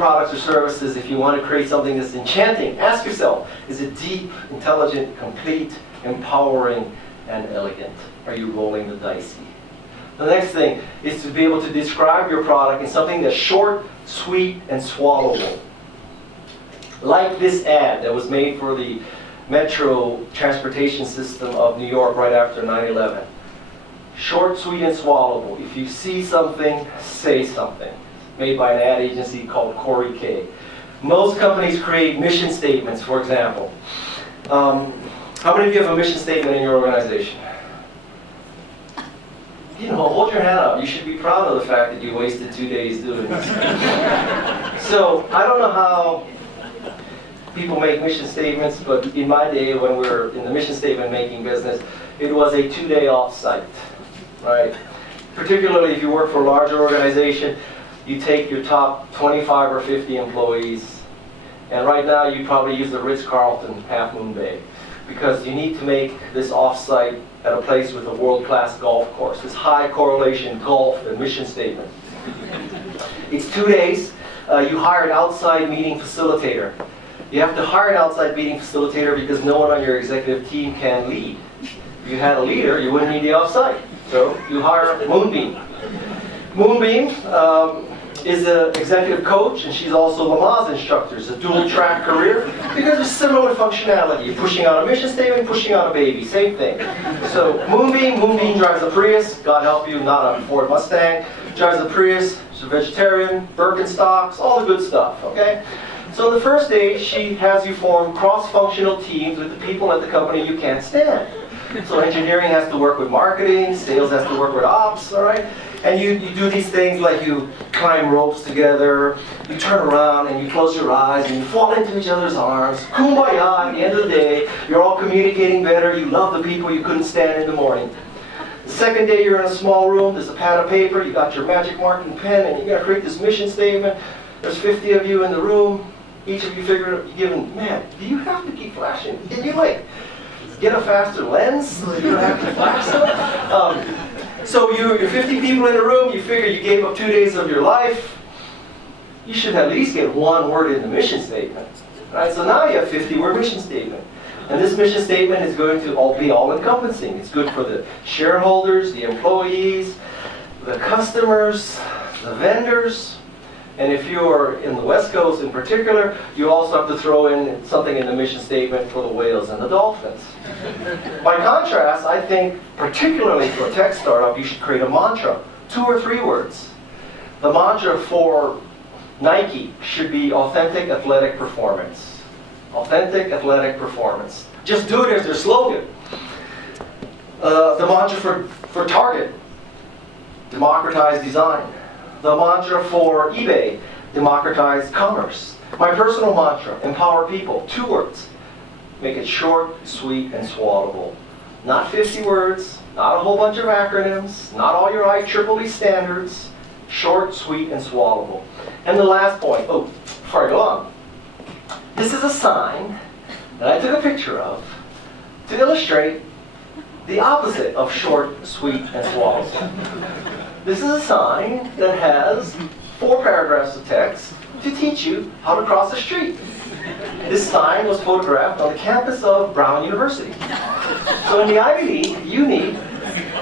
products or services, if you want to create something that's enchanting, ask yourself, is it deep, intelligent, complete, empowering, and elegant? Are you rolling the dice? The next thing is to be able to describe your product in something that's short, sweet, and swallowable. Like this ad that was made for the Metro transportation system of New York right after 9/11. Short, sweet, and swallowable. If you see something, say something. Made by an ad agency called Corey K. Most companies create mission statements, for example. How many of you have a mission statement in your organization? You know, hold your hand up. You should be proud of the fact that you wasted 2 days doing this. So, I don't know how people make mission statements, but in my day, when we were in the mission statement making business, it was a 2-day off-site, right? Particularly if you work for a larger organization, you take your top 25 or 50 employees, and right now you probably use the Ritz-Carlton Half Moon Bay, because you need to make this off-site at a place with a world-class golf course. This high correlation golf and mission statement. It's 2 days. You hire an outside meeting facilitator. You have to hire an outside meeting facilitator because no one on your executive team can lead. If you had a leader, you wouldn't need the off-site. So you hire Moonbeam. Moonbeam is an executive coach, and she's also Lamaze instructor. It's a dual-track career because there's similar functionality. You're pushing out a mission statement, pushing out a baby, same thing. So Moonbeam drives a Prius. God help you, not a Ford Mustang. Drives a Prius. She's a vegetarian, Birkenstocks, all the good stuff. Okay. So the first day, she has you form cross-functional teams with the people at the company you can't stand. So engineering has to work with marketing, sales has to work with ops, all right? And you do these things like you climb ropes together, you turn around and you close your eyes and you fall into each other's arms. Kumbaya, at the end of the day, you're all communicating better, you love the people you couldn't stand in the morning. The second day you're in a small room, there's a pad of paper, you got your magic marking pen, and you're going to create this mission statement. There's 50 of you in the room. Each of you figure it out, you're given, man, do you have to keep flashing? Can you like get a faster lens so you don't have to flash them? So you're 50 people in a room, you figure you gave up 2 days of your life. You should at least get one word in the mission statement. Right? So now you have 50-word mission statement. And this mission statement is going to be all-encompassing. It's good for the shareholders, the employees, the customers, the vendors. And if you're in the West Coast in particular, you also have to throw in something in the mission statement for the whales and the dolphins. By contrast, I think particularly for a tech startup, you should create a mantra, 2 or 3 words. The mantra for Nike should be authentic athletic performance. Authentic athletic performance. Just do it as their slogan. The mantra for Target, democratize design. The mantra for eBay, democratize commerce. My personal mantra, empower people, 2 words. Make it short, sweet, and swallowable. Not 50 words, not a whole bunch of acronyms, not all your IEEE standards. Short, sweet, and swallowable. And the last point, before I go on. This is a sign that I took a picture of to illustrate the opposite of short, sweet, and swallowable. This is a sign that has 4 paragraphs of text to teach you how to cross a street. This sign was photographed on the campus of Brown University. So in the Ivy League, you need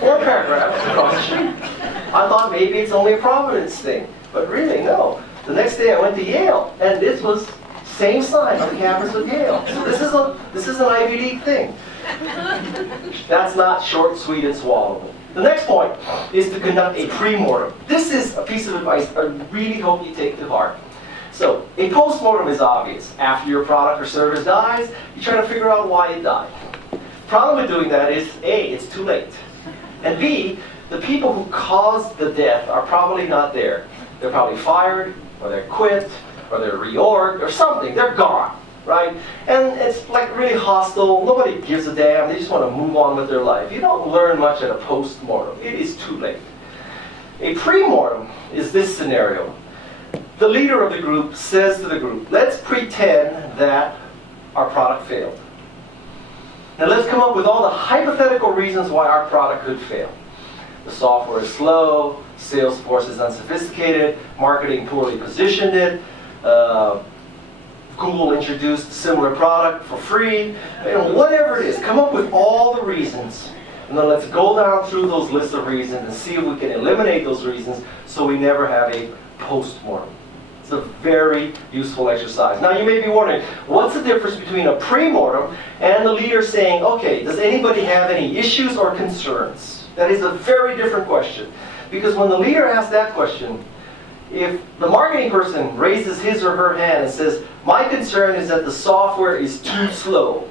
4 paragraphs to cross the street. I thought maybe it's only a Providence thing, but really, no. The next day I went to Yale, and this was same sign on the campus of Yale. So this is an Ivy League thing. That's not short, sweet, and swallowable. The next point is to conduct a pre-mortem. This is a piece of advice I really hope you take to heart. So, a post-mortem is obvious. After your product or service dies, you try to figure out why it died. The problem with doing that is, A, it's too late. And B, the people who caused the death are probably not there. They're probably fired, or they're quit, or they're reorged, or something. They're gone, right? And it's like really hostile. Nobody gives a damn. They just want to move on with their life. You don't learn much at a post-mortem. It is too late. A pre-mortem is this scenario. The leader of the group says to the group, let's pretend that our product failed. Now let's come up with all the hypothetical reasons why our product could fail. The software is slow, sales force is unsophisticated, marketing poorly positioned it, Google introduced a similar product for free. Whatever it is, come up with all the reasons. And then let's go down through those lists of reasons and see if we can eliminate those reasons so we never have a post-mortem. It's a very useful exercise. Now you may be wondering, what's the difference between a pre-mortem and the leader saying, okay, does anybody have any issues or concerns? That is a very different question. Because when the leader asks that question, if the marketing person raises his or her hand and says, my concern is that the software is too slow,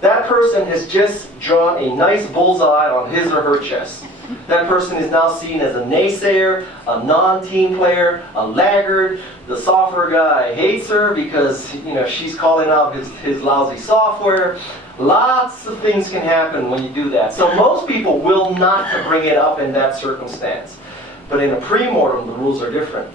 that person has just drawn a nice bullseye on his or her chest. That person is now seen as a naysayer, a non-team player, a laggard. The software guy hates her because she's calling out his lousy software. Lots of things can happen when you do that. So most people will not bring it up in that circumstance. But in a pre-mortem, the rules are different.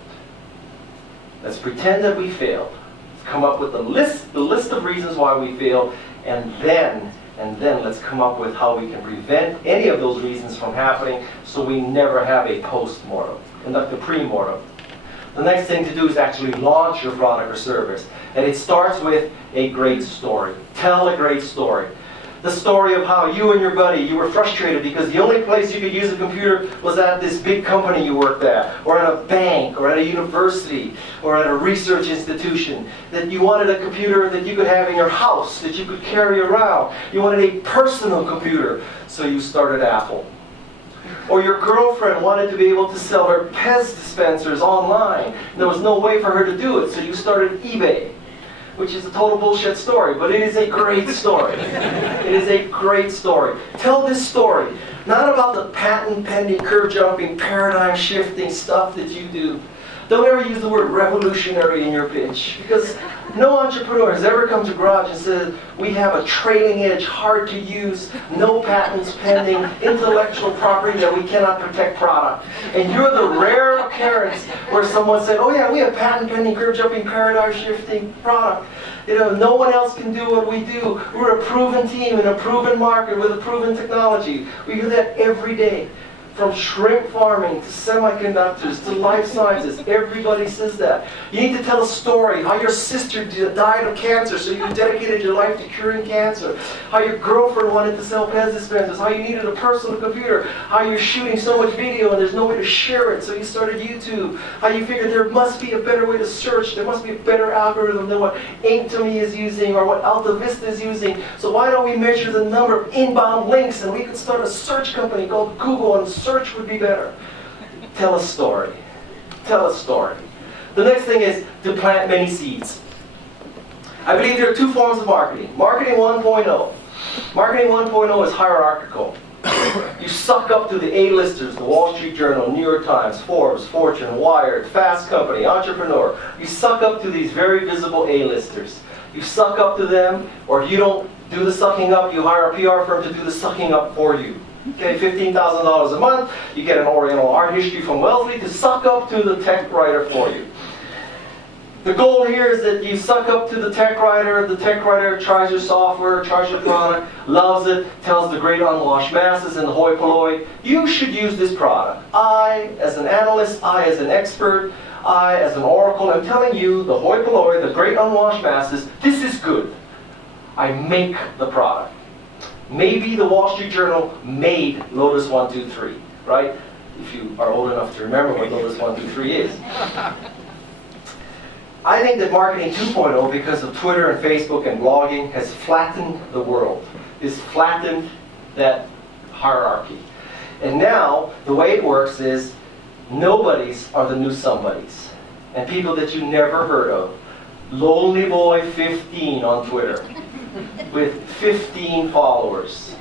Let's pretend that we failed. Let's come up with the list of reasons why we failed, and then let's come up with how we can prevent any of those reasons from happening so we never have a post-mortem. Conduct a pre-mortem. The next thing to do is actually launch your product or service. And it starts with a great story. Tell a great story. The story of how you and your buddy, you were frustrated because the only place you could use a computer was at this big company you worked at, or at a bank, or at a university, or at a research institution. That you wanted a computer that you could have in your house, that you could carry around. You wanted a personal computer, so you started Apple. Or your girlfriend wanted to be able to sell her Pez dispensers online. There was no way for her to do it, so you started eBay. Which is a total bullshit story, but it is a great story. It is a great story. Tell this story, not about the patent-pending, curve-jumping, paradigm-shifting stuff that you do. Don't ever use the word revolutionary in your pitch, because no entrepreneur has ever come to Garage and said, we have a trailing edge, hard to use, no patents pending, intellectual property that we cannot protect product. And you're the rare occurrence where someone said, oh yeah, we have patent pending, curve jumping, paradigm shifting product. No one else can do what we do. We're a proven team in a proven market with a proven technology. We do that every day. From shrimp farming to semiconductors to life sciences, everybody says that. You need to tell a story, how your sister died of cancer, so you dedicated your life to curing cancer. How your girlfriend wanted to sell Pez dispensers, how you needed a personal computer, how you're shooting so much video and there's no way to share it, so you started YouTube. How you figured there must be a better way to search, there must be a better algorithm than what Inktomi is using or what AltaVista is using. So why don't we measure the number of inbound links and we could start a search company called Google and search would be better. Tell a story. Tell a story. The next thing is to plant many seeds. I believe there are two forms of marketing. Marketing 1.0. Marketing 1.0 is hierarchical. You suck up to the A-listers, the Wall Street Journal, New York Times, Forbes, Fortune, Wired, Fast Company, Entrepreneur. You suck up to these very visible A-listers. You suck up to them, or if you don't do the sucking up, you hire a PR firm to do the sucking up for you. Okay, $15,000 a month, you get an Oriental art history from Wellesley to suck up to the tech writer for you. The goal here is that you suck up to the tech writer tries your software, tries your product, loves it, tells the great unwashed masses and the hoi polloi, you should use this product. I, as an analyst, I, as an expert, I, as an oracle, am telling you, the hoi polloi, the great unwashed masses, this is good. I make the product. Maybe the Wall Street Journal made Lotus 123, right? If you are old enough to remember what Lotus 123 is. I think that marketing 2.0, because of Twitter and Facebook and blogging, has flattened the world. It's flattened that hierarchy. And now, the way it works is, nobodies are the new somebodies. And people that you never heard of. Lonely Boy 15 on Twitter, with 15 followers,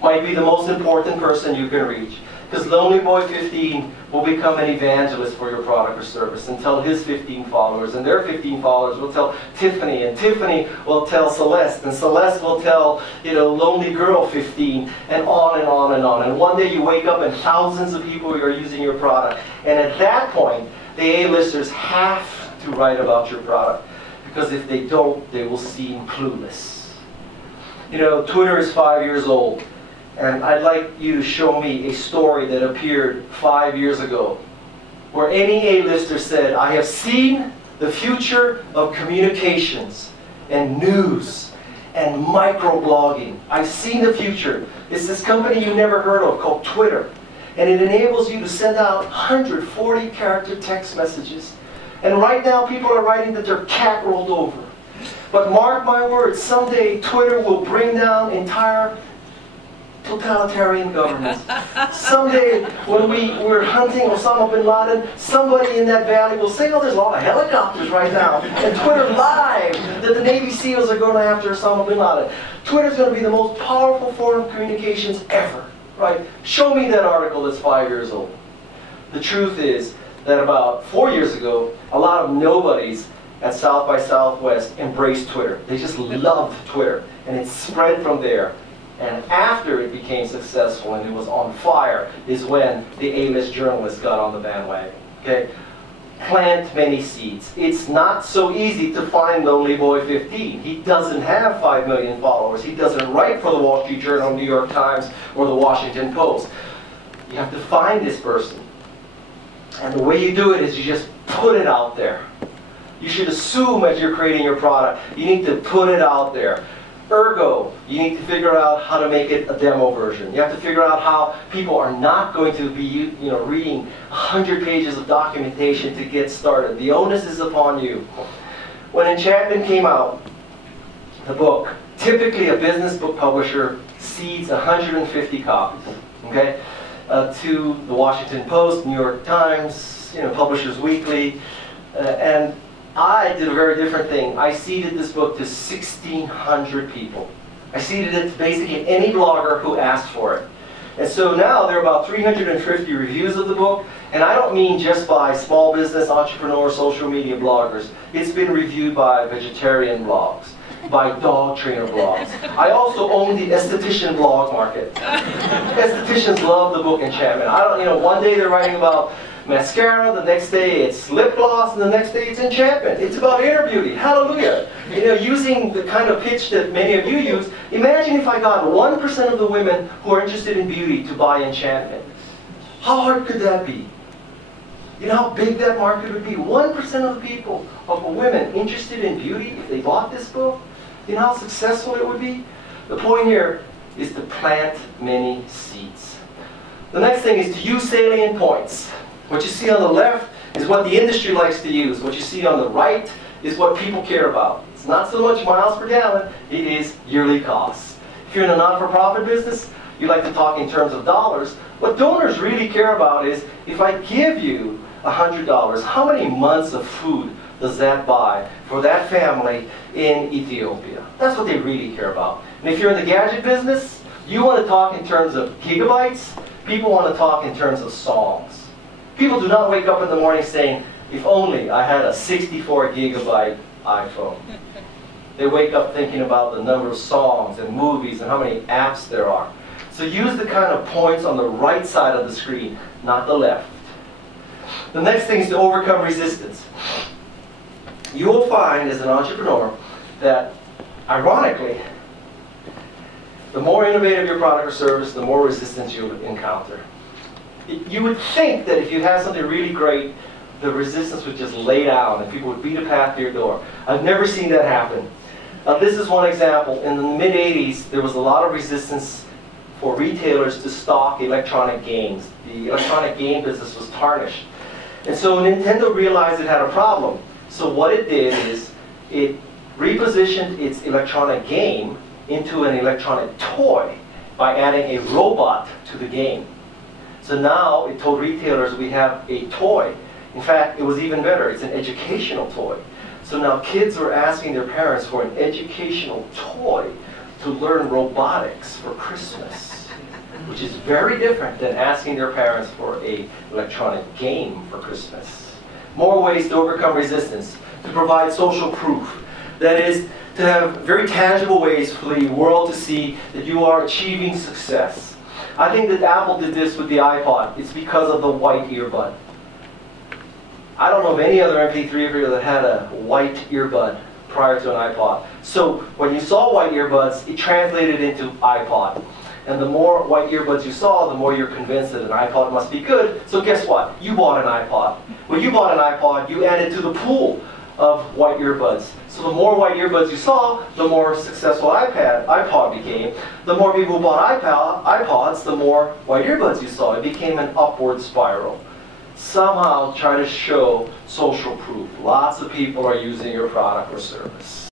might be the most important person you can reach. Because Lonely Boy 15 will become an evangelist for your product or service and tell his 15 followers, and their 15 followers will tell Tiffany, and Tiffany will tell Celeste, and Celeste will tell, Lonely Girl 15, and on and on and on. And one day you wake up and thousands of people are using your product. And at that point, the A-listers have to write about your product. Because if they don't, they will seem clueless. Twitter is 5 years old. And I'd like you to show me a story that appeared 5 years ago, where any A-lister said, I have seen The future of communications and news and microblogging. I've seen the future. It's this company you never heard of called Twitter. And it enables you to send out 140 character text messages. And right now people are writing that their cat rolled over. But mark my words, someday Twitter will bring down entire totalitarian governments. Someday when we're hunting Osama bin Laden, somebody in that valley will say, oh, there's a lot of helicopters right now. And Twitter live that the Navy SEALs are going after Osama bin Laden. Twitter's going to be the most powerful form of communications ever. Right? Show me that article that's 5 years old. The truth is that about 4 years ago, a lot of nobodies at South by Southwest embraced Twitter. They just loved Twitter. And it spread from there. And after it became successful and it was on fire is when the A-list journalists got on the bandwagon. Okay? Plant many seeds. It's not so easy to find Lonely Boy 15. He doesn't have 5 million followers. He doesn't write for the Wall Street Journal, New York Times, or the Washington Post. You have to find this person. And the way you do it is you just put it out there. You should assume as you're creating your product, you need to put it out there. Ergo, you need to figure out how to make it a demo version. You have to figure out how people are not going to be reading 100 pages of documentation to get started. The onus is upon you. When Enchantment came out, the book, typically a business book publisher seeds 150 copies, okay, to the Washington Post, New York Times, Publishers Weekly, and I did a very different thing. I seeded this book to 1,600 people. I seeded it to basically any blogger who asked for it. And so now there are about 350 reviews of the book, and I don't mean just by small business, entrepreneur, social media bloggers. It's been reviewed by vegetarian blogs, by dog trainer blogs. I also own the esthetician blog market. Estheticians love the book Enchantment. One day they're writing about mascara, the next day it's lip gloss, and the next day it's Enchantment. It's about inner beauty. Hallelujah. Using the kind of pitch that many of you use, imagine if I got 1% of the women who are interested in beauty to buy Enchantment. How hard could that be? You know how big that market would be? 1% of the people, of women interested in beauty, if they bought this book, you know how successful it would be? The point here is to plant many seeds. The next thing is to use salient points. What you see on the left is what the industry likes to use. What you see on the right is what people care about. It's not so much miles per gallon, it is yearly costs. If you're in a not-for-profit business, you like to talk in terms of dollars. What donors really care about is, if I give you $100, how many months of food does that buy for that family in Ethiopia? That's what they really care about. And if you're in the gadget business, you want to talk in terms of gigabytes. People want to talk in terms of songs. People do not wake up in the morning saying, if only I had a 64 gigabyte iPhone. They wake up thinking about the number of songs and movies and how many apps there are. So use the kind of points on the right side of the screen, not the left. The next thing is to overcome resistance. You will find as an entrepreneur that, ironically, the more innovative your product or service, the more resistance you'll encounter. You would think that if you had something really great, the resistance would just lay down and people would beat a path to your door. I've never seen that happen. This is one example. In the mid-'80s, there was a lot of resistance for retailers to stock electronic games. The electronic game business was tarnished. And so Nintendo realized it had a problem. So what it did is it repositioned its electronic game into an electronic toy by adding a robot to the game. So now it told retailers we have a toy. In fact, it was even better. It's an educational toy. So now kids are asking their parents for an educational toy to learn robotics for Christmas, which is very different than asking their parents for an electronic game for Christmas. More ways to overcome resistance, to provide social proof. That is, to have very tangible ways for the world to see that you are achieving success. I think that Apple did this with the iPod. It's because of the white earbud. I don't know of any other MP3 player that had a white earbud prior to an iPod. So when you saw white earbuds, it translated into iPod. And the more white earbuds you saw, the more you're convinced that an iPod must be good. So guess what? You bought an iPod. When you bought an iPod, you added to the pool of white earbuds. So the more white earbuds you saw, the more successful iPod became. The more people who bought iPods, the more white earbuds you saw. It became an upward spiral. Somehow try to show social proof. Lots of people are using your product or service.